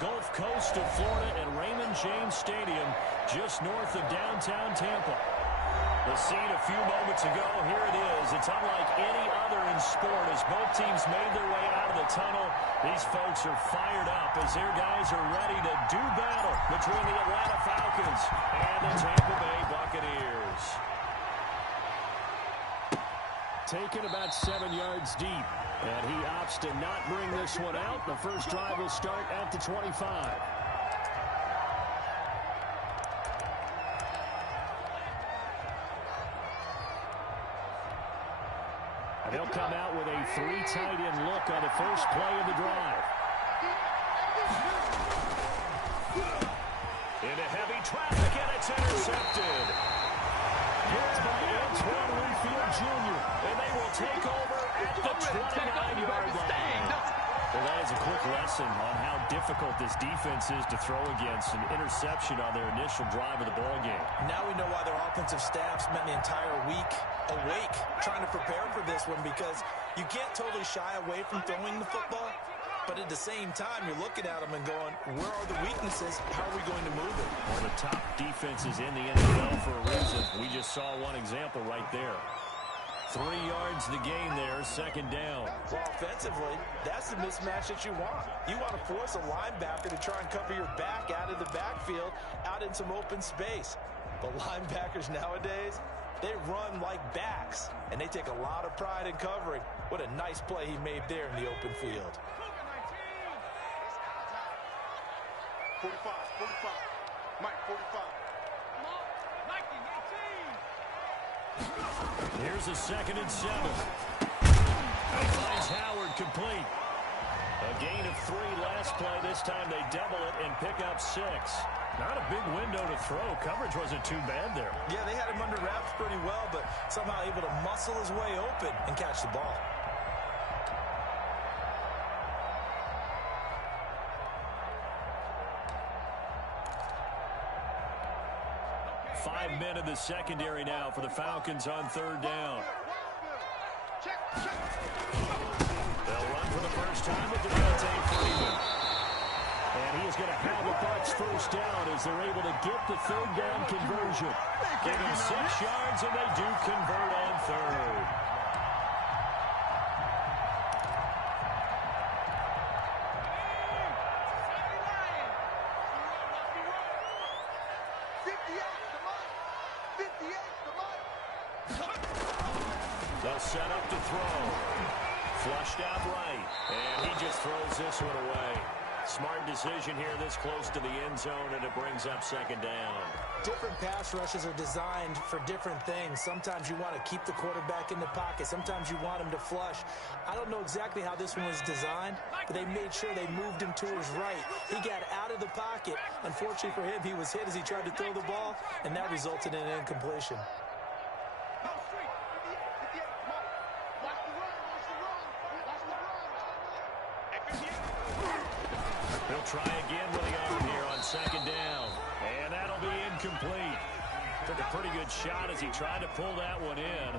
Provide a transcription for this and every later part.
Gulf Coast of Florida at Raymond James Stadium, just north of downtown Tampa. The scene a few moments ago, here it is. It's unlike any other in sport as both teams made their way out of the tunnel. These folks are fired up as their guys are ready to do battle between the Atlanta Falcons and the Tampa Bay Buccaneers. Taken about 7 yards deep, and he opts to not bring this one out. The first drive will start at the 25. And they'll come out with a 3 tight end look on the first play of the drive. Into heavy traffic, and it's intercepted. Hit by Antoine Winfield Jr., and they will take over at the 29-yard line. Well, that is a quick lesson on how difficult this defense is to throw against. An interception on their initial drive of the ballgame. Now we know why their offensive staff spent the entire week awake trying to prepare for this one, because you can't totally shy away from throwing the football, but at the same time, you're looking at them and going, where are the weaknesses? How are we going to move it? One of the top defenses in the NFL for a reason. We just saw one example right there. 3 yards the gain there, second down. Well, offensively, that's the mismatch that you want. You want to force a linebacker to try and cover your back out of the backfield, out in some open space. But linebackers nowadays, they run like backs, and they take a lot of pride in covering. What a nice play he made there in the open field. 45, Mike, 45. Here's a 2nd and 7. That finds Howard complete. A gain of 3 last play. This time they double it and pick up 6. Not a big window to throw. Coverage wasn't too bad there. Yeah, they had him under wraps pretty well, but somehow able to muscle his way open and catch the ball. 5 men in the secondary now for the Falcons on 3rd down. They'll run for the first time with Devontae Freeman. And he is going to have the Bucks first down as they're able to get the 3rd down conversion. Give him 6 yards, and they do convert on 3rd. They'll set up to throw. Flushed out right. And he just throws this one away. Smart decision here this close to the end zone, and it brings up 2nd down. Different pass rushes are designed for different things. Sometimes you want to keep the quarterback in the pocket. Sometimes you want him to flush. I don't know exactly how this one was designed, but they made sure they moved him to his right. He got out of the pocket. Unfortunately for him, he was hit as he tried to throw the ball, and that resulted in an incompletion. He'll try again with the arm here on 2nd down. And that'll be incomplete. Took a pretty good shot as he tried to pull that one in.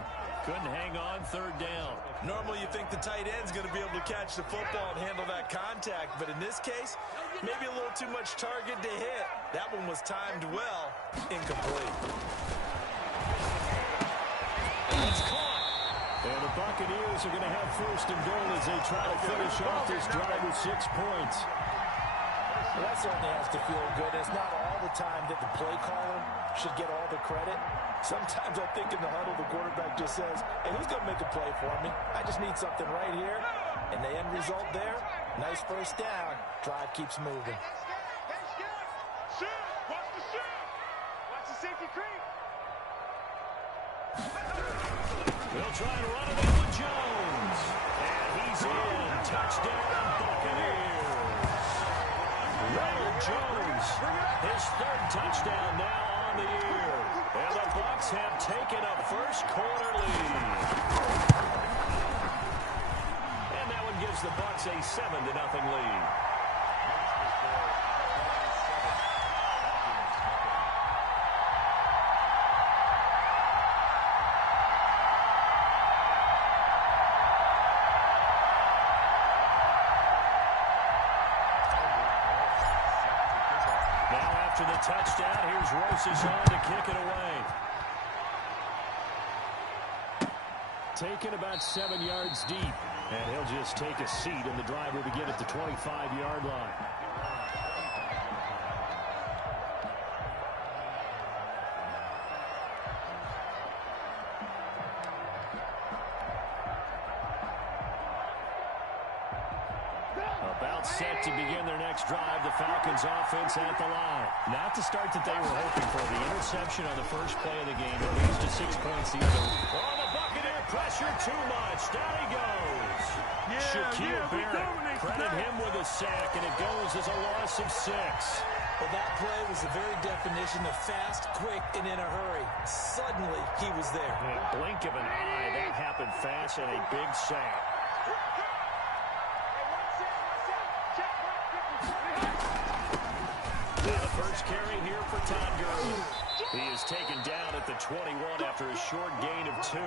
Couldn't hang on 3rd down. Normally you think the tight end's going to be able to catch the football and handle that contact. But in this case, maybe a little too much target to hit. That one was timed well. Incomplete. And it's caught. And the Buccaneers are going to have 1st and goal as they try to finish off this drive with 6 points. Well, that certainly has to feel good. It's not all the time that the play caller should get all the credit. Sometimes I think in the huddle, the quarterback just says, hey, who's going to make a play for me? I just need something right here. And the end result there, nice 1st down. Drive keeps moving. Watch the shoot. Watch the safety creep. They'll try to run it in with Jones. And he's in. Touchdown, Buccaneers. Ronald Jones, his 3rd touchdown now on the year. And the Bucks have taken a first-quarter lead. And that one gives the Bucks a 7-0 lead. after the touchdown. Here's Rosas on to kick it away. Taken about 7 yards deep. And he'll just take a seat, and the drive will begin at the 25-yard line. About set to begin their next drive. The Falcons offense at the line. Not the start that they were hoping for. The interception on the first play of the game. It leads to 6 points the other. Oh, the Buccaneer pressure too much. Down he goes. Shaquille Barrett, credit him with a sack, and it goes as a loss of 6. Well, that play was the very definition of fast, quick, and in a hurry. Suddenly, he was there. In a blink of an eye, that happened fast and a big sack. Now the first carry here for Todd Gurley. He is taken down at the 21 after a short gain of 2.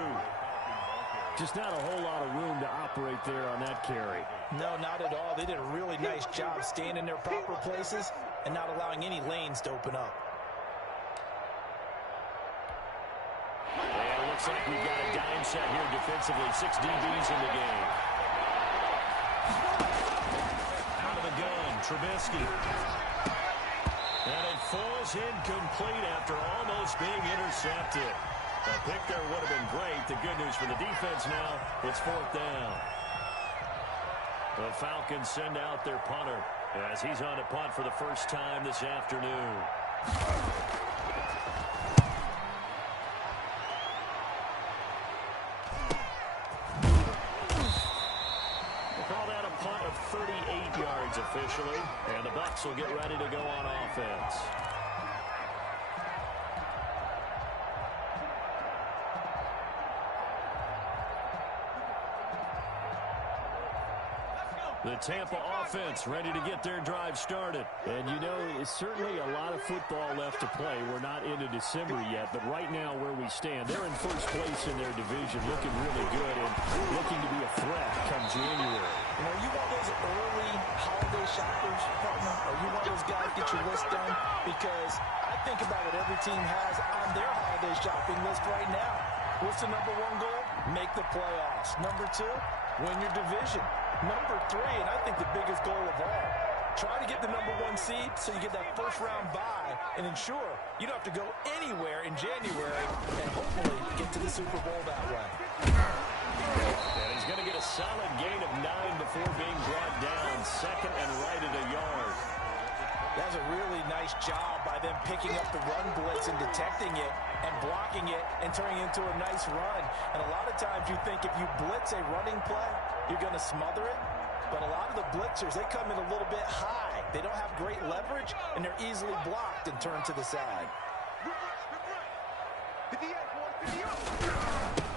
Just not a whole lot of room to operate there on that carry. No, not at all. They did a really nice job staying in their proper places and not allowing any lanes to open up. And it looks like we've got a dime set here defensively. 6 DBs in the game. Out of the gun, Trubisky. And it falls incomplete after almost being intercepted. A pick there would have been great. The good news for the defense now, it's 4th down. The Falcons send out their punter as he's on to punt for the first time this afternoon. We'll call that a punt of 38 yards officially, and the Bucks will get ready to go on offense. The Tampa offense ready to get their drive started. And, you know, it's certainly a lot of football left to play. We're not into December yet, but right now where we stand, they're in first place in their division, looking really good and looking to be a threat come January. You know, you want those early holiday shoppers, partner, or you want those guys get your list done? Because I think about what every team has on their holiday shopping list right now. What's the number 1 goal? Make the playoffs. Number 2, win your division. Number 3, and I think the biggest goal of all, try to get the number 1 seed so you get that first-round bye and ensure you don't have to go anywhere in January and hopefully get to the Super Bowl that way. And he's going to get a solid gain of 9 before being brought down. 2nd and right at a yard. That's a really nice job by them picking up the run blitz and detecting it and blocking it and turning it into a nice run. And a lot of times you think if you blitz a running play, you're going to smother it. But a lot of the blitzers, they come in a little bit high. They don't have great leverage, and they're easily blocked and turned to the side.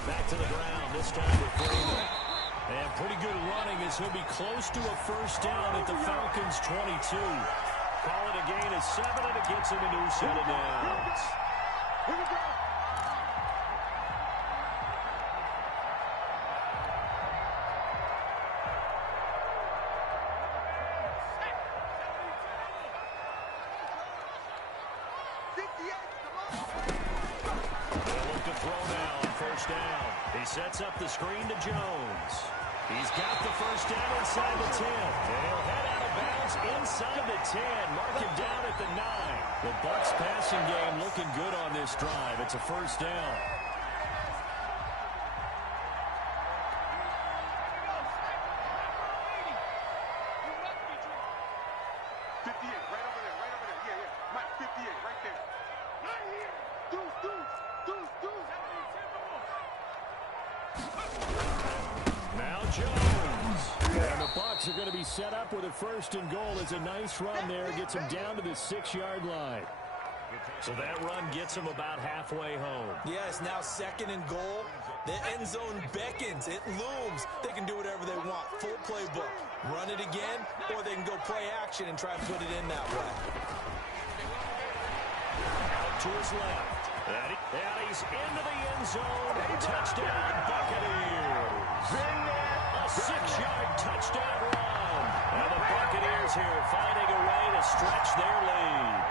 Back to the ground, this time with Freeman. And pretty good running as he'll be close to a first down at the Falcons' 22. Call it a gain of 7, and it gets him a new set of downs. Here we go. Sets up the screen to Jones. He's got the first down inside the 10. And he'll head out of bounds inside the 10. Mark him down at the 9. The Bucks passing game looking good on this drive. It's a first down. Are going to be set up with a 1st and goal. It's a nice run there. Gets him down to the 6-yard line. So that run gets him about halfway home. Yes, now 2nd and goal. The end zone beckons. It looms. They can do whatever they want. Full playbook. Run it again, or they can go play action and try and put it in that way. Out to his left. And he's into the end zone. Touchdown, Buccaneers. A 6-yard touchdown run. And the Buccaneers here finding a way to stretch their lead.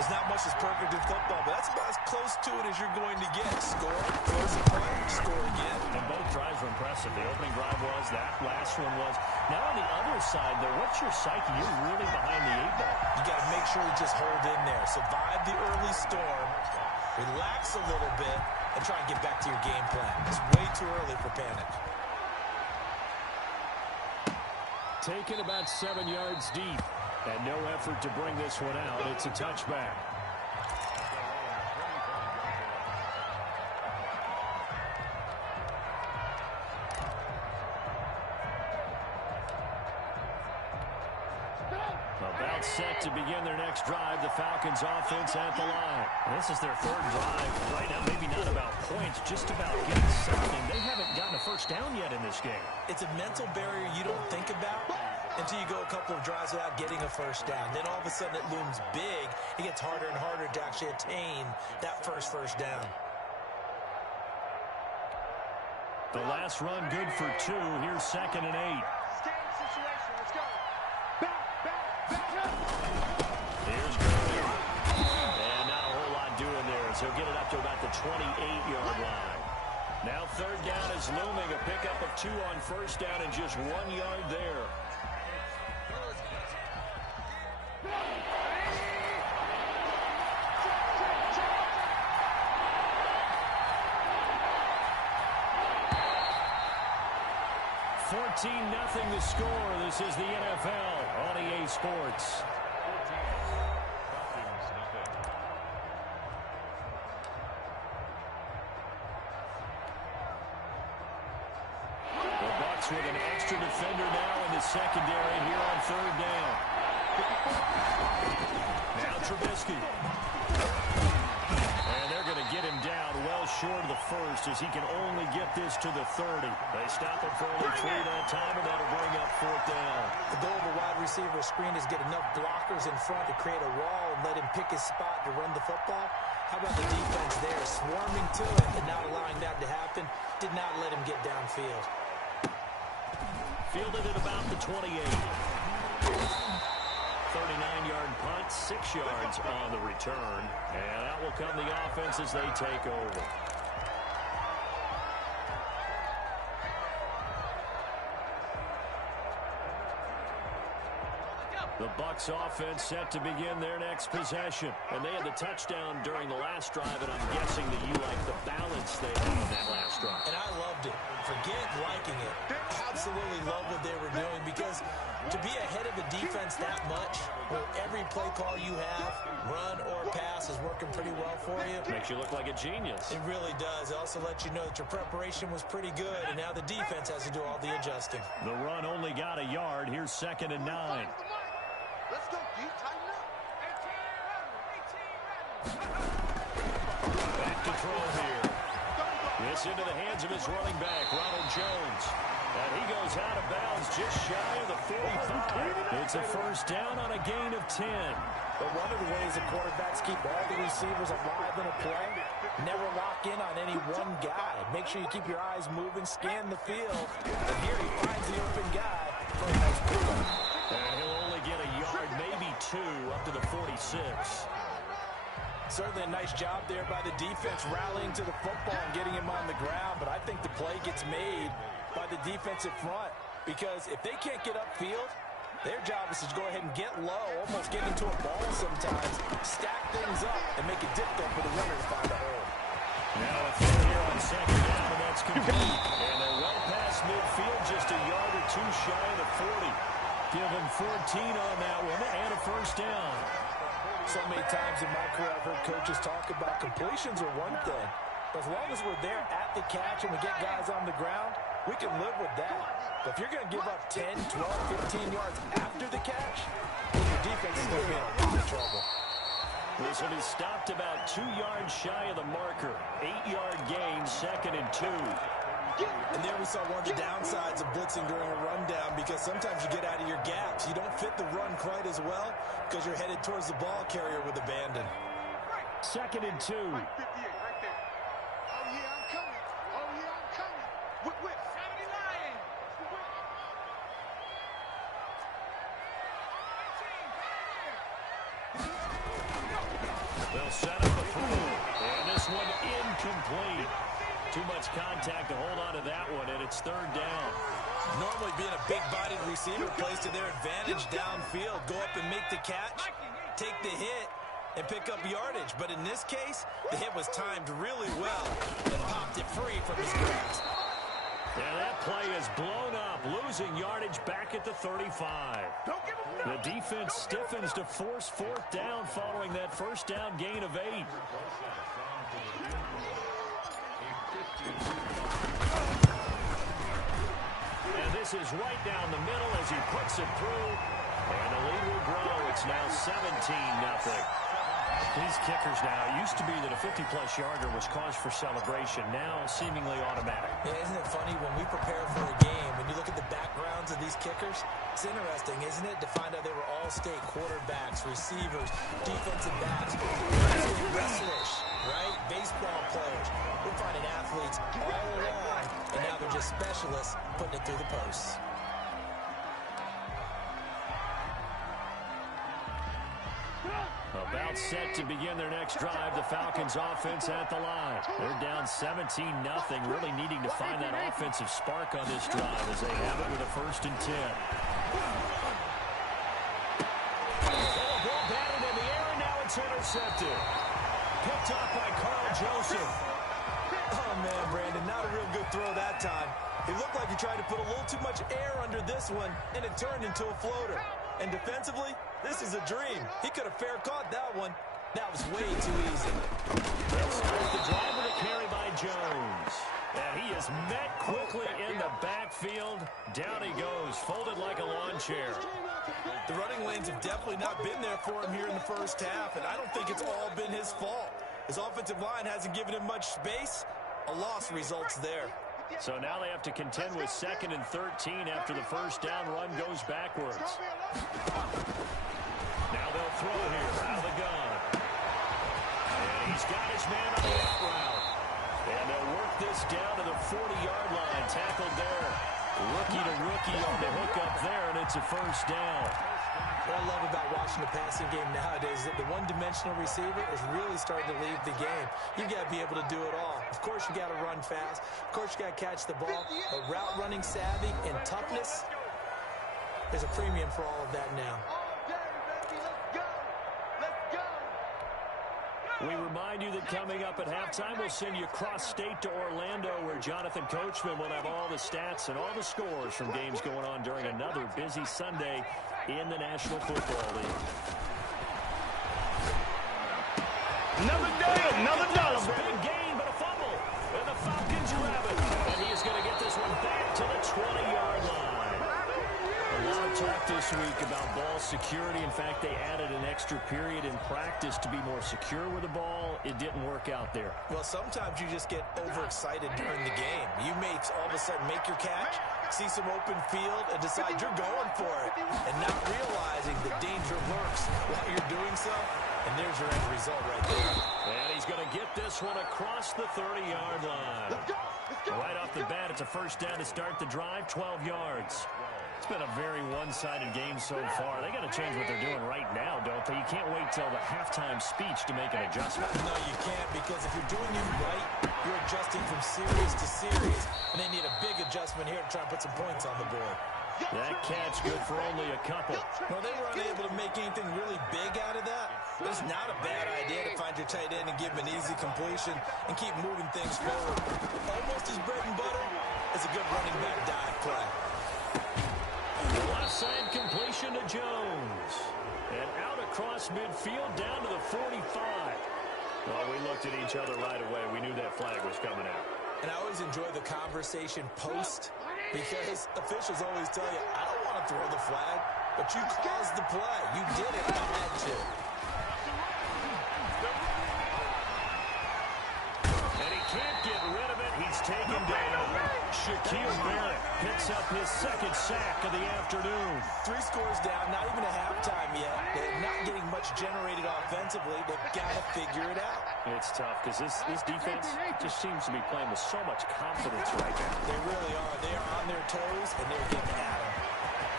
There's not much that's perfect in football, but that's about as close to it as you're going to get. Score, force a play, score again. And both drives were impressive. The opening drive was, that last one was. Now on the other side, though, what's your psyche? You're really behind the 8-ball. You got to make sure you just hold in there. Survive the early storm, relax a little bit, and try and get back to your game plan. It's way too early for panic. Taken about 7 yards deep. And no effort to bring this one out. It's a touchback. About set to begin their next drive. The Falcons offense at the line. And this is their third drive. Right now, maybe not about points, just about getting something. They haven't gotten a first down yet in this game. It's a mental barrier you don't think about until you go a couple of drives without getting a first down. Then all of a sudden it looms big. It gets harder and harder to actually attain that first down. The last run good for 2. Here's 2nd and 8. Situation. Let's go. Back. Here's Gurley. And not a whole lot doing there. So he'll get it up to about the 28-yard line. Now 3rd down is looming. A pickup of 2 on first down and just 1 yard there. Nothing the score. This is the NFL on EA Sports. The Bucks with an extra defender now in the secondary here on 3rd down. Now Trubisky. And they're going to get him down well short of the first as he can only get this to the 30. They stop him for only 3 that time, and that'll bring up 4th down. The goal of a wide receiver screen is get enough blockers in front to create a wall and let him pick his spot to run the football. How about the defense there, swarming to it and not allowing that to happen? Did not let him get downfield. Fielded at about the 28. 39-yard punt, 6 yards on the return. And out will come the offense as they take over. The Bucks offense set to begin their next possession. And they had the touchdown during the last drive, and I'm guessing that you like the balance they had on that last drive. And I loved it. Forget liking it. Absolutely love what they were doing, because to be ahead of a defense that much, where every play call you have, run or pass, is working pretty well for you. Makes you look like a genius. It really does. It also lets you know that your preparation was pretty good, and now the defense has to do all the adjusting. The run only got a yard. Here's 2nd and 9. Let's go, D. Tighten up. Back to throw here. This into the hands of his running back, Ronald Jones. And he goes out of bounds just shy of the 45. It's a first down on a gain of 10. But one of the ways the quarterbacks keep all the receivers alive in a play, never lock in on any one guy. Make sure you keep your eyes moving, scan the field. And here he finds the open guy for a nice pickup. And he'll only get a yard, maybe 2, up to the 46. Certainly a nice job there by the defense, rallying to the football and getting him on the ground. But I think the play gets made by the defensive front, because if they can't get upfield, their job is to go ahead and get low, almost get into a ball sometimes, stack things up, and make it difficult for the runner to find a hole. Now a throw here on 2nd down, and that's complete. And they're well past midfield, just a yard or 2 shy of the 40. Give him 14 on that one, and a first down. So many times in my career I've heard coaches talk about completions are one thing, but as long as we're there at the catch and we get guys on the ground, we can live with that. But if you're going to give up 10, 12, 15 yards after the catch, your defense is going to be in a lot of trouble. This one is stopped about 2 yards shy of the marker. 8-yard gain, 2nd and 2. And there we saw one of the downsides of blitzing during a rundown, because sometimes you get out of your gaps. You don't fit the run quite as well because you're headed towards the ball carrier with abandon. 2nd and 2. 58 right there. Oh, yeah, I'm coming. Oh, yeah, I'm coming. Whip. 70 Lion. They'll set up a throw. And this one incomplete. Too much contact to hold on to that one, and it's third down. Normally being a big-bodied receiver plays to their advantage downfield. Go up and make the catch, take the hit, and pick up yardage. But in this case, the hit was timed really well and popped it free from his grasp. And that play is blown up, losing yardage back at the 35. The defense stiffens to force fourth down following that first down gain of 8. And this is right down the middle as he puts it through. And the lead will grow. It's now 17-0. These kickers now, it used to be that a 50-plus yarder was cause for celebration. Now seemingly automatic. Yeah, isn't it funny when we prepare for a game, when you look at the backgrounds of these kickers, it's interesting, isn't it, to find out they were all-state quarterbacks, receivers, defensive backs, wrestlers, right? Baseball players. We're finding athletes all along, and now they're just specialists putting it through the posts. About set to begin their next drive, the Falcons offense at the line. They're down 17-0, really needing to find that offensive spark on this drive as they have it with a 1st and 10. Ball batted in the air, and now it's intercepted. Picked off by Carl Joseph. Oh, man, Brandon, not a real good throw that time. He looked like he tried to put a little too much air under this one, and it turned into a floater. And defensively, this is a dream. He could have fair caught that one. That was way too easy. They'll start the drive with a carry by Jones. And he is met quickly in the backfield. Down he goes, folded like a lawn chair. The running lanes have definitely not been there for him here in the first half, and I don't think it's all been his fault. His offensive line hasn't given him much space. A loss results there. So now they have to contend with 2nd and 13 after the first down run goes backwards. Now they'll throw here out of the gun. And he's got his man on the out route. And they'll work this down to the 40-yard line. Tackled there. Rookie to rookie on the hook up there, and it's a first down. What I love about watching the passing game nowadays is that the one-dimensional receiver is really starting to leave the game. You've got to be able to do it all. Of course, you got to run fast. Of course, you got to catch the ball. But route running savvy and toughness, there's a premium for all of that now. We remind you that coming up at halftime, we'll send you cross-state to Orlando, where Jonathan Coachman will have all the stats and all the scores from games going on during another busy Sunday in the National Football League. Another day, another dollar. Big gain, but a fumble. And the Falcons grab it. And he's going to get this one back to the 20-yard line. A lot of talk this week about ball security. In fact, they added an extra period in practice to be more secure with the ball. It didn't work out there. Well, sometimes you just get overexcited during the game. You may all of a sudden make your catch, see some open field, and decide you're going for it, and not realizing the danger lurks while you're doing so. And there's your end result right there. And he's going to get this one across the 30-yard line. Right off the bat, it's a first down to start the drive, 12 yards. It's been a very one-sided game so far. They got to change what they're doing right now, don't they? You can't wait till the halftime speech to make an adjustment. No, you can't, because if you're doing it right, you're adjusting from series to series, and they need a big adjustment here to try and put some points on the board. That catch good for only a couple. Well, they were unable to make anything really big out of that, but it's not a bad idea to find your tight end and give him an easy completion and keep moving things forward. Almost as bread and butter as a good running back dive play. The left side completion to Jones. And out across midfield down to the 45. Well, we looked at each other right away. We knew that flag was coming out. And I always enjoy the conversation post, because officials always tell you, I don't want to throw the flag, but you caused the play. You did it. I had to. And he can't get rid of it. He's taken down. Shaquille Barrett picks up his second sack of the afternoon. 3 scores down, not even a halftime yet. They're not getting much generated offensively. They've got to figure it out. It's tough because this defense just seems to be playing with so much confidence right now. They really are. They are on their toes, and they're getting at them.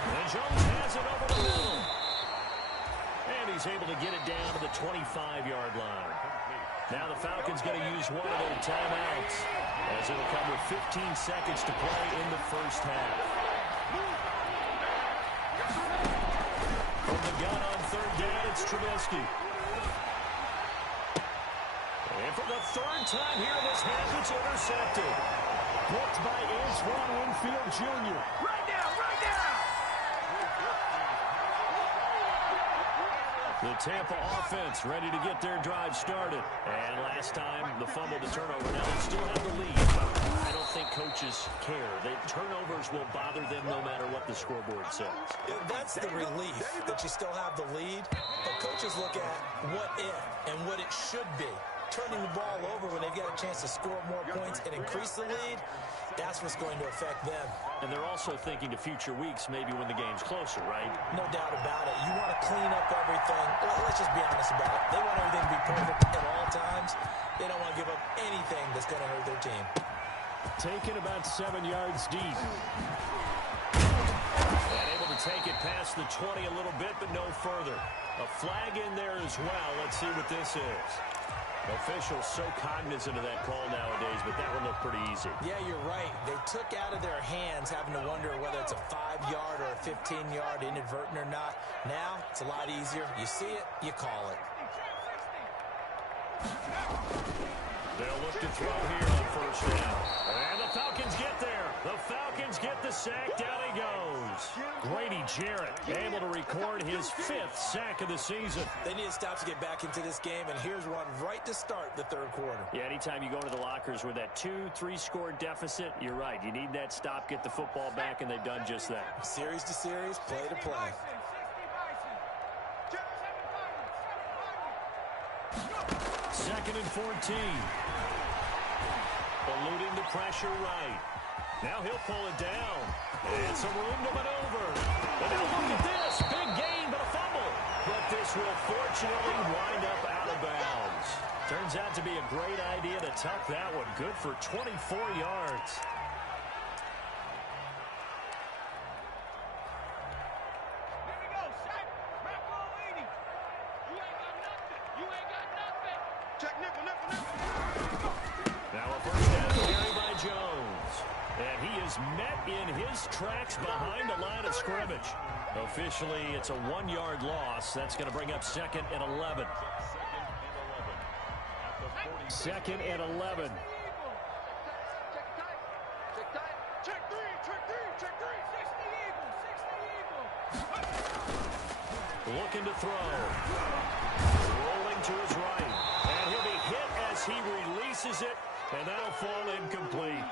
And Jones has it over the middle. And he's able to get it down to the 25-yard line. Now the Falcons going to use one of their timeouts, as it'll come with 15 seconds to play in the first half. From the gun on third down, it's Trubisky. And for the third time here in this half, it's intercepted. Blocked by Antoine Winfield Jr. Right now, right now! The Tampa offense ready to get their drive started. And last time, the fumble to turnover. Now they still have the lead. I don't think coaches care. The turnovers will bother them no matter what the scoreboard says. That's the relief that you still have the lead. But coaches look at what if and what it should be. Turning the ball over when they get a chance to score more points and increase the lead, that's what's going to affect them. And they're also thinking to future weeks, maybe when the game's closer, right? No doubt about it. You want to clean up everything. Let's just be honest about it. They want everything to be perfect at all times. They don't want to give up anything that's going to hurt their team. Taken about 7 yards deep. And able to take it past the 20 a little bit, but no further. A flag in there as well. Let's see what this is. Officials so cognizant of that call nowadays, but that one looked pretty easy. Yeah, you're right. They took out of their hands having to wonder whether it's a 5-yard or a 15-yard inadvertent or not. Now, it's a lot easier. You see it, you call it. They'll look to throw here on first down. And the Falcons get there. The Falcons get the sack. Down he goes. Grady Jarrett able to record his 5th sack of the season. They need to stop to get back into this game, and here's one right to start the third quarter. Yeah, anytime you go into the lockers with that 2-3 score deficit, you're right. You need that stop, get the football back, and they've done just that. Series to series, play to play. Second and 14. Eluding the pressure right. Now he'll pull it down. And some room to maneuver. And now look at this. Big gain, but a fumble. But this will fortunately wind up out of bounds. Turns out to be a great idea to tuck that one. Good for 24 yards. Met in his tracks behind the line of scrimmage. Officially, it's a 1-yard loss. That's going to bring up 2nd and 11. 2nd and 11. Looking to throw. Rolling to his right. And he'll be hit as he releases it. And that'll fall incomplete.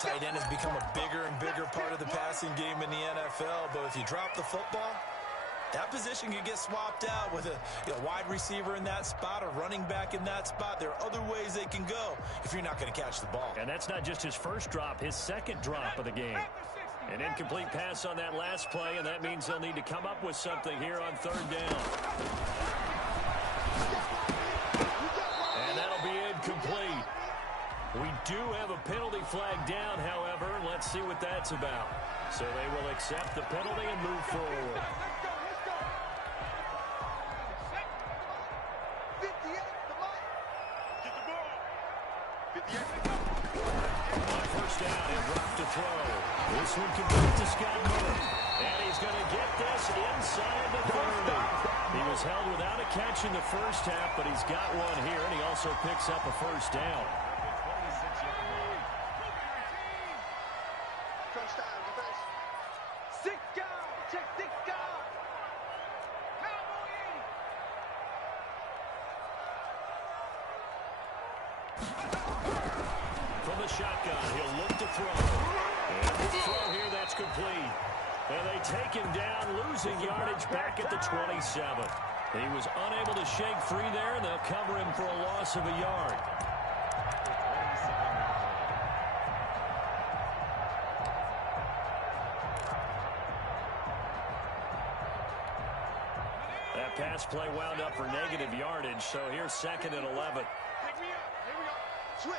Tight end has become a bigger and bigger part of the passing game in the NFL, but if you drop the football, that position can get swapped out with a wide receiver in that spot, a running back in that spot. There are other ways they can go if you're not going to catch the ball. And that's not just his first drop, his second drop of the game. An incomplete pass on that last play, and that means they'll need to come up with something here on third down. And that'll be incomplete. We do have a penalty flag down, however. Let's see what that's about. So they will accept the penalty and move forward. On first down, and drop to throw. This one converts to Scott Miller. And he's going to get this inside the 30. He was held without a catch in the first half, but he's got one here, and he also picks up a first down. From the shotgun, he'll look to throw. And the throw here, that's complete. And they take him down, losing yardage back at the 27. He was unable to shake free there, and they'll cover him for a loss of a yard. That pass play wound up for negative yardage, so here's 2nd and 11. Switch.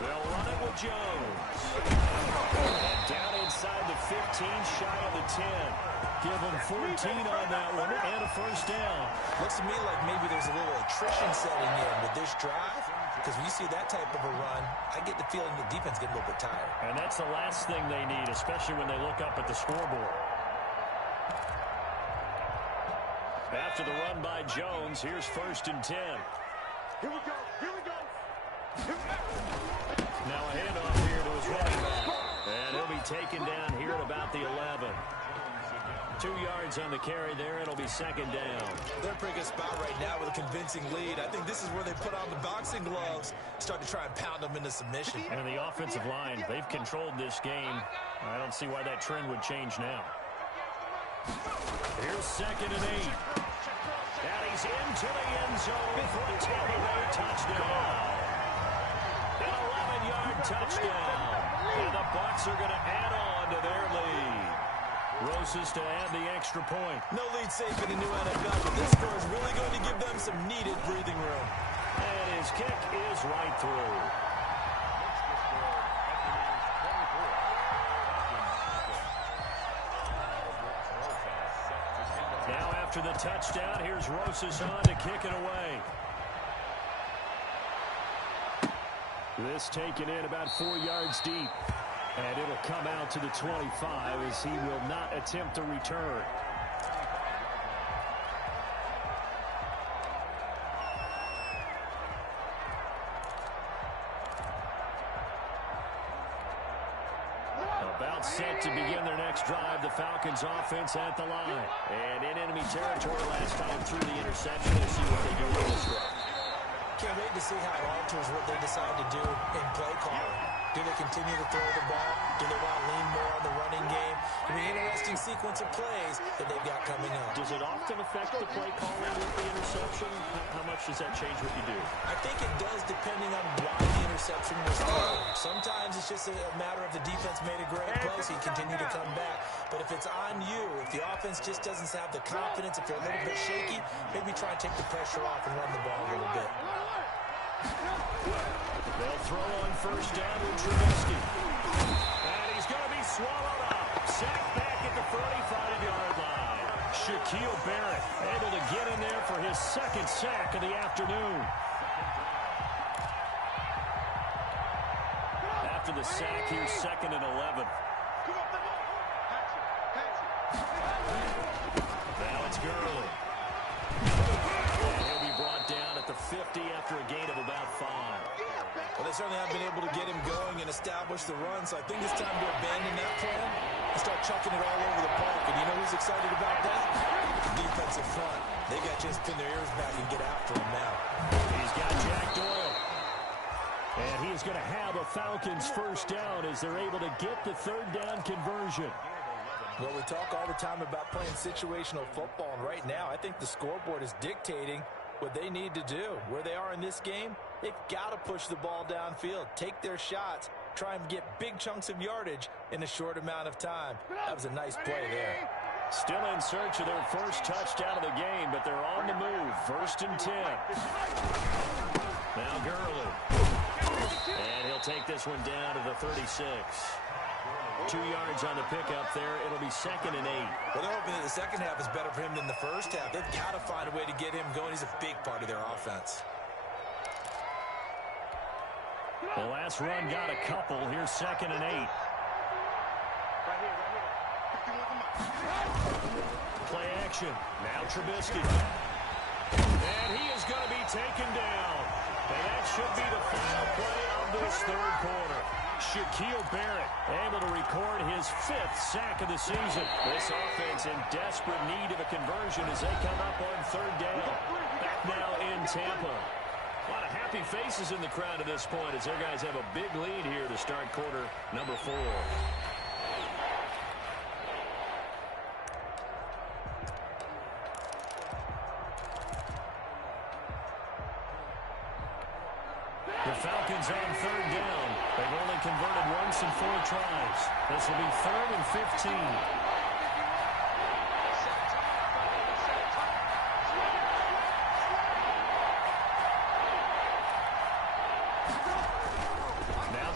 They'll run it with Jones. And down inside the 15, shy of the 10. Give them 14 on that one and a first down. Looks to me like maybe there's a little attrition setting in with this drive. Because when you see that type of a run, I get the feeling the defense get a little bit tired. And that's the last thing they need, especially when they look up at the scoreboard. After the run by Jones, here's 1st and 10. Here we go. Here we go. Here we go. Now a handoff here to his running back. And he'll be taken down here at about the 11. 2 yards on the carry there. It'll be 2nd down. They're in a pretty good spot right now with a convincing lead. I think this is where they put on the boxing gloves, start to try and pound them into submission. And the offensive line, they've controlled this game. I don't see why that trend would change now. Here's 2nd and 8. And he's into the end zone for a Tampa Bay touchdown. An 11-yard touchdown. And the Bucks are going to add on to their lead. Roses to add the extra point. No lead safe in the new NFL, but this score is really going to give them some needed breathing room. And his kick is right through. Now after the touchdown, here's Roses on to kick it away. This taken in about 4 yards deep. And it'll come out to the 25 as he will not attempt to return. About set to begin their next drive, the Falcons offense at the line. And in enemy territory last time through the interception. Let's see what they do with this one. Can't wait to see how it alters what they decide to do in play calling. Do they continue to throw the ball? Do they want to lean more on the running game? It'll be an interesting sequence of plays that they've got coming up. Does it often affect the play calling with the interception? How much does that change what you do? I think it does depending on why the interception was thrown. Sometimes it's just a matter of the defense made a great play, so you continue to come back. But if it's on you, if the offense just doesn't have the confidence, if they're a little bit shaky, maybe try and take the pressure off and run the ball a little bit. They'll throw on 1st down with Trubisky. And he's going to be swallowed up. Sacked back at the 35-yard line. Shaquille Barrett able to get in there for his 2nd sack of the afternoon. After the sack, here's 2nd and 11. Now it's Gurley. And he'll be brought down at the 50 after a gain of about 5. Well, they certainly have been able to get him going and establish the run, so I think it's time to abandon that plan and start chucking it all over the park. And you know who's excited about that? The defensive front. They got a chance to pin their ears back and get after him now. He's got Jack Doyle. And he is going to have a Falcons 1st down as they're able to get the 3rd down conversion. Well, we talk all the time about playing situational football, and right now I think the scoreboard is dictating what they need to do. Where they are in this game, they've got to push the ball downfield, take their shots, try and get big chunks of yardage in a short amount of time. That was a nice play there. Still in search of their first touchdown of the game, but they're on the move. 1st and 10. Now Gurley. And he'll take this one down to the 36. 2 yards on the pickup there. It'll be 2nd and 8. Well, they're hoping that the second half is better for him than the first half. They've got to find a way to get him going. He's a big part of their offense. The last run got a couple. Here's 2nd and 8. Play action. Now Trubisky. And he is going to be taken down. And that should be the final play of this 3rd quarter. Shaquille Barrett able to record his 5th sack of the season. This offense in desperate need of a conversion as they come up on 3rd down. Back now in Tampa. A lot of happy faces in the crowd at this point as their guys have a big lead here to start quarter number 4. The Falcons on 3rd down. They've only converted once in 4 tries. This will be 3rd and 15.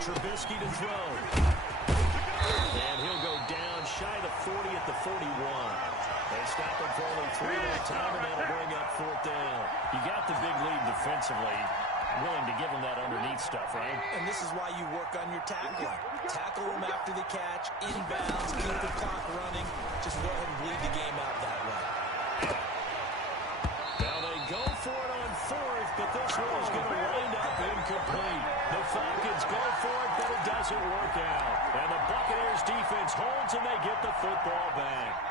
Trubisky to throw. And he'll go down shy of the 40 at the 41. They stop him for only 3 that time, and that'll bring up 4th down. You got the big lead defensively. Willing to give him that underneath stuff, right? And this is why you work on your tackling. Tackle him after the catch, inbounds, keep the clock running. Just go ahead and bleed the game out that way. Now they go for it on 4th, but this one is going to wind up incomplete. The Falcons go for it, but it doesn't work out. And the Buccaneers defense holds, and they get the football back.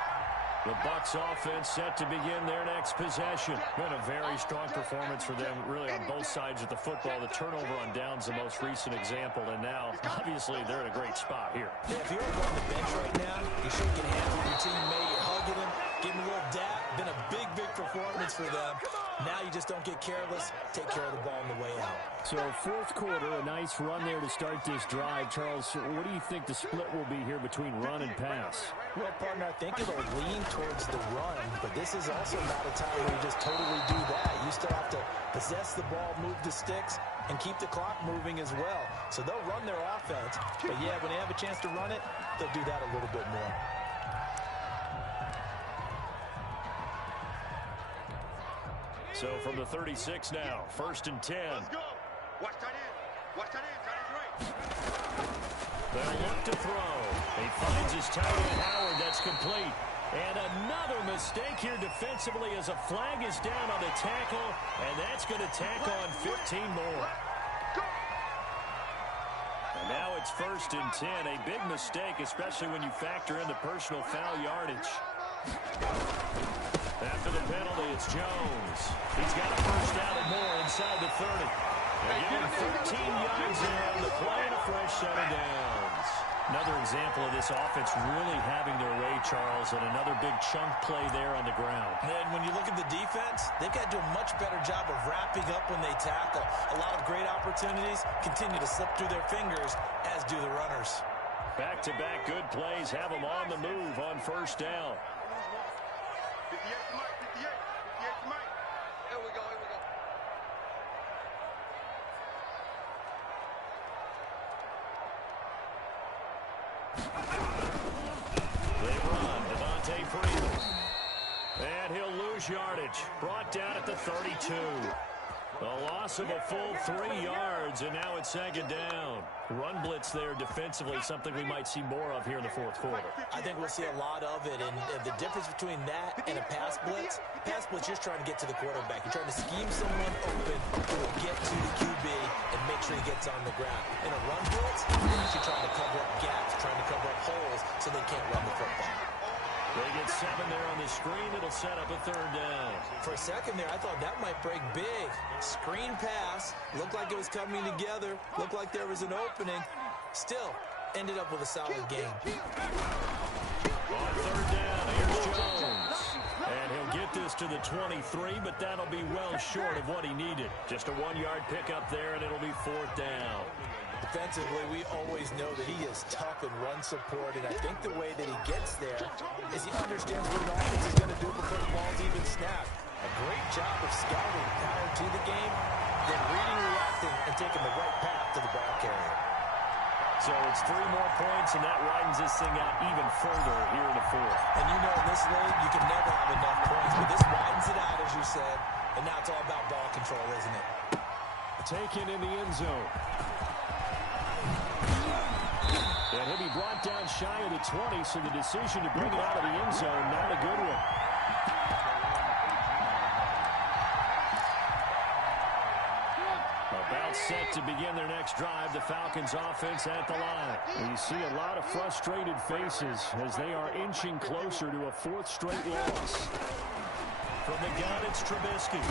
The Bucks offense set to begin their next possession. Been a very strong performance for them, really, on both sides of the football. The turnover on downs, the most recent example, and now, obviously, they're in a great spot here. Yeah, if you're on the bench right now, you're shaking hands with your teammate, you're hugging him, giving a little dap. Been a big, big performance for them. Now you just don't get careless. Take care of the ball on the way out. So, 4th quarter, a nice run there to start this drive. Charles, what do you think the split will be here between run and pass? Well, partner, I think it'll lean towards the run, but this is also not a time where you just totally do that. You still have to possess the ball, move the sticks, and keep the clock moving as well. So they'll run their offense, but yeah, when they have a chance to run it, they'll do that a little bit more. So from the 36 now, 1st and 10. Let's go. Watch that in. Watch that in. That is right. They'll look to throw. He finds his tight end, Howard. That's complete. And another mistake here defensively as a flag is down on the tackle, and that's going to tack on 15 more. And now it's 1st and 10. A big mistake, especially when you factor in the personal foul yardage. After the penalty, it's Jones. He's got a 1st down and more inside the 30. They give him 13 yards there on the play and a fresh set of downs. Another example of this offense really having their way, Charles, and another big chunk play there on the ground. And when you look at the defense, they've got to do a much better job of wrapping up when they tackle. A lot of great opportunities continue to slip through their fingers, as do the runners. Back-to-back good plays have them on the move on 1st down. 58 to Mike. 58 to Mike. Here we go. Here we go. They run. Devontae Freeman. And he'll lose yardage. Brought down at the 32. A loss of a full 3 yards, and now it's 2nd down. Run blitz there defensively, something we might see more of here in the 4th quarter. I think we'll see a lot of it, and the difference between that and a pass blitz, you're just trying to get to the quarterback. You're trying to scheme someone open who will get to the QB and make sure he gets on the ground. In a run blitz, you're actually trying to cover up gaps, trying to cover up holes so they can't run the football. They get 7 there on the screen. It'll set up a 3rd down. For a second there, I thought that might break big. Screen pass. Looked like it was coming together. Looked like there was an opening. Still, ended up with a solid game. On 3rd down, here's Jones. And he'll get this to the 23, but that'll be well short of what he needed. Just a 1-yard pickup there, and it'll be 4th down. Defensively, we always know that he is tough and run support, and I think the way that he gets there is he understands what an offense is going to do before the ball's even snapped. A great job of scouting prior to the game, then reading, reacting, and taking the right path to the ball carrier. So it's 3 more points, and that widens this thing out even further here in the 4th. And you know in this league, you can never have enough points, but this widens it out, as you said, and now it's all about ball control, isn't it? Taken in the end zone. And he'll be brought down shy of the 20, so the decision to bring it out of the end zone, not a good one. About set to begin their next drive, the Falcons offense at the line. We see a lot of frustrated faces as they are inching closer to a 4th straight loss. From the gun, it's Trubisky.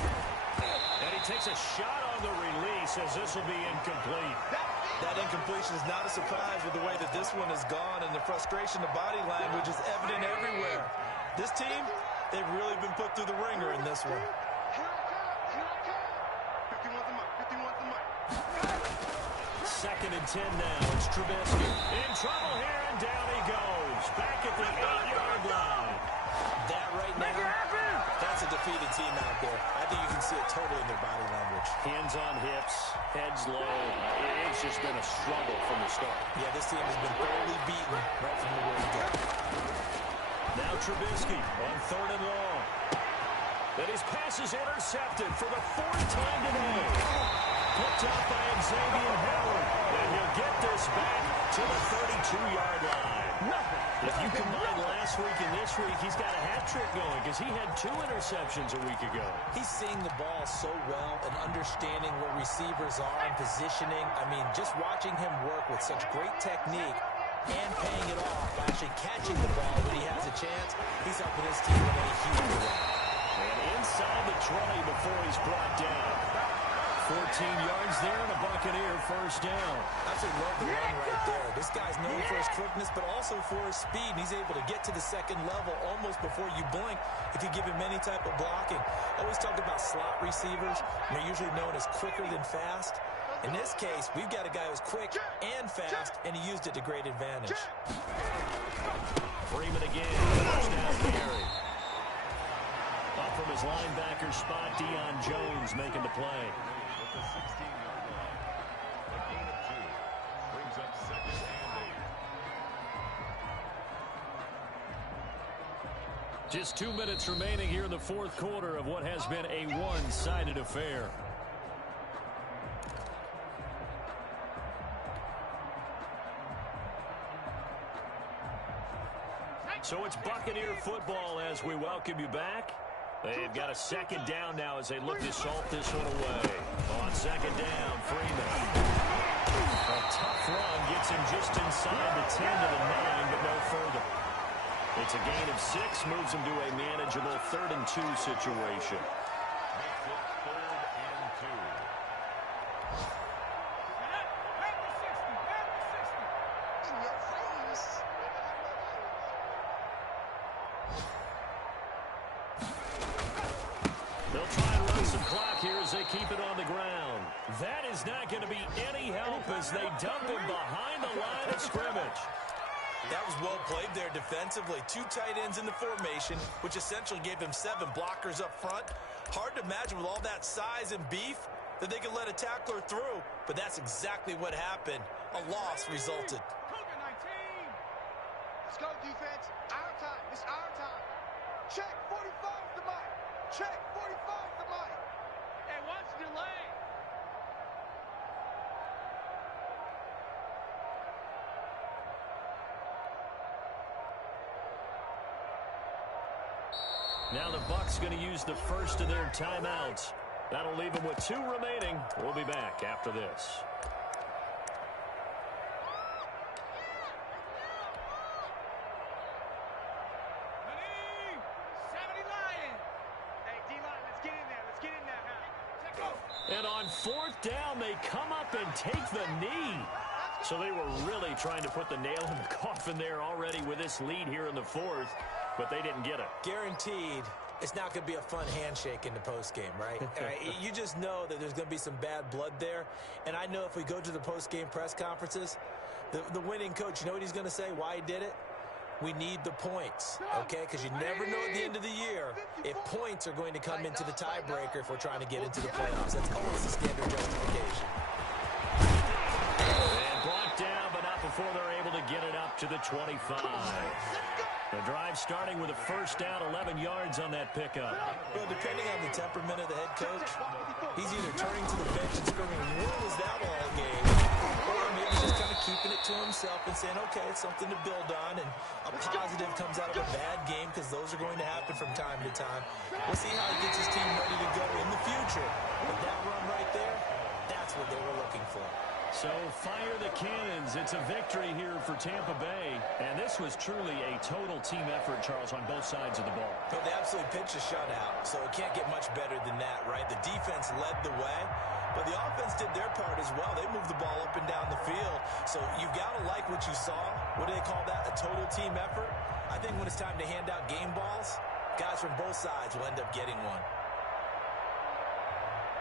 And he takes a shot on the release as this will be incomplete. That incompletion is not a surprise with the way that this one has gone, and the frustration, the body language is evident everywhere. This team, they've really been put through the ringer in this one. Here I come. 51 to Mike. 51 to Mike. 2nd and 10 now. It's Trubisky. In trouble here, and down he goes. Back at the 8-yard line. That right now, that's a defeated team out there. I think you can see it totally in their body language. Hands on hips, heads low. It's just been a struggle from the start. Yeah, this team has been thoroughly beaten right from the word go. Now Trubisky on 3rd and long. Then his pass is intercepted for the 4th time today. Picked up by Xavier Howard. And he'll get this back to the 32-yard line. If you combine last week and this week, he's got a hat trick going because he had 2 interceptions a week ago. He's seeing the ball so well and understanding what receivers are and positioning. I mean, just watching him work with such great technique and paying it off by actually catching the ball when he has a chance, he's helping his team in a huge way. And inside the 20 before he's brought down. 14 yards there and a Buccaneer first down. I absolutely love the run right there. This guy's known for his quickness, but also for his speed. And he's able to get to the second level almost before you blink if you give him any type of blocking. I always talk about slot receivers. They're usually known as quicker than fast. In this case, we've got a guy who's quick and fast, and he used it to great advantage. Freeman again. First down carry. Up from his linebacker spot, Deion Jones making the play. The 16-yard line. A gain of 2 brings up 2nd and 8. Just 2 minutes remaining here in the 4th quarter of what has been a one-sided affair. So it's Buccaneer football as we welcome you back. They've got a 2nd down now as they look to salt this one away. On 2nd down, Freeman. A tough run gets him just inside the 10 to the 9, but no further. It's a gain of 6, moves him to a manageable 3rd and 2 situation. Makes it 3rd and 2. In your face. They'll try and run some clock here as they keep it on the ground. That is not going to be any help as they dump him behind the line of scrimmage. That was well played there defensively. 2 tight ends in the formation, which essentially gave him 7 blockers up front. Hard to imagine with all that size and beef that they could let a tackler through, but that's exactly what happened. A loss resulted. Let's go, defense. Our time. It's our time. Check 45 the mic. Check 45 the mic. Hey, watch the delay. Now the Bucks going to use the first of their timeouts. That'll leave them with 2 remaining. We'll be back after this. And on 4th down, they come up and take the knee. So they were really trying to put the nail in the coffin there already with this lead here in the 4th, but they didn't get it. Guaranteed, it's not going to be a fun handshake in the postgame, right? You just know that there's going to be some bad blood there. And I know if we go to the postgame press conferences, the winning coach, you know what he's going to say, why he did it? We need the points, okay? Because you never know at the end of the year if points are going to come into the tiebreaker if we're trying to get into the playoffs. That's always the standard justification. And brought down, but not before they're able to get it up to the 25. The drive starting with a first down, 11 yards on that pickup. Well, depending on the temperament of the head coach, he's either turning to the bench and screaming, what was that all game? Or maybe just kind of keeping it to himself and saying, okay, it's something to build on, and a positive comes out of a bad game because those are going to happen from time to time. We'll see how he gets his team ready to go in the future. But that run right there, that's what they were looking for. So fire the cannons. It's a victory here for Tampa Bay. And this was truly a total team effort, Charles, on both sides of the ball. But they absolutely pitched a shutout, so it can't get much better than that, right? The defense led the way, but the offense did their part as well. They moved the ball up and down the field. So you've got to like what you saw. What do they call that? A total team effort? I think when it's time to hand out game balls, guys from both sides will end up getting one.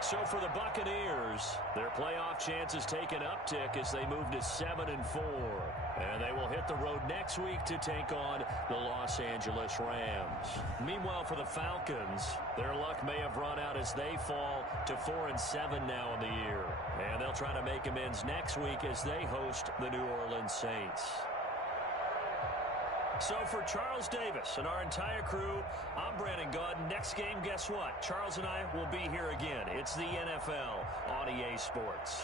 So for the Buccaneers, their playoff chances take an uptick as they move to 7-4. And they will hit the road next week to take on the Los Angeles Rams. Meanwhile, for the Falcons, their luck may have run out as they fall to 4-7 now in the year. And they'll try to make amends next week as they host the New Orleans Saints. So for Charles Davis and our entire crew, I'm Brandon Gaudin. Next game, guess what? Charles and I will be here again. It's the NFL on EA Sports.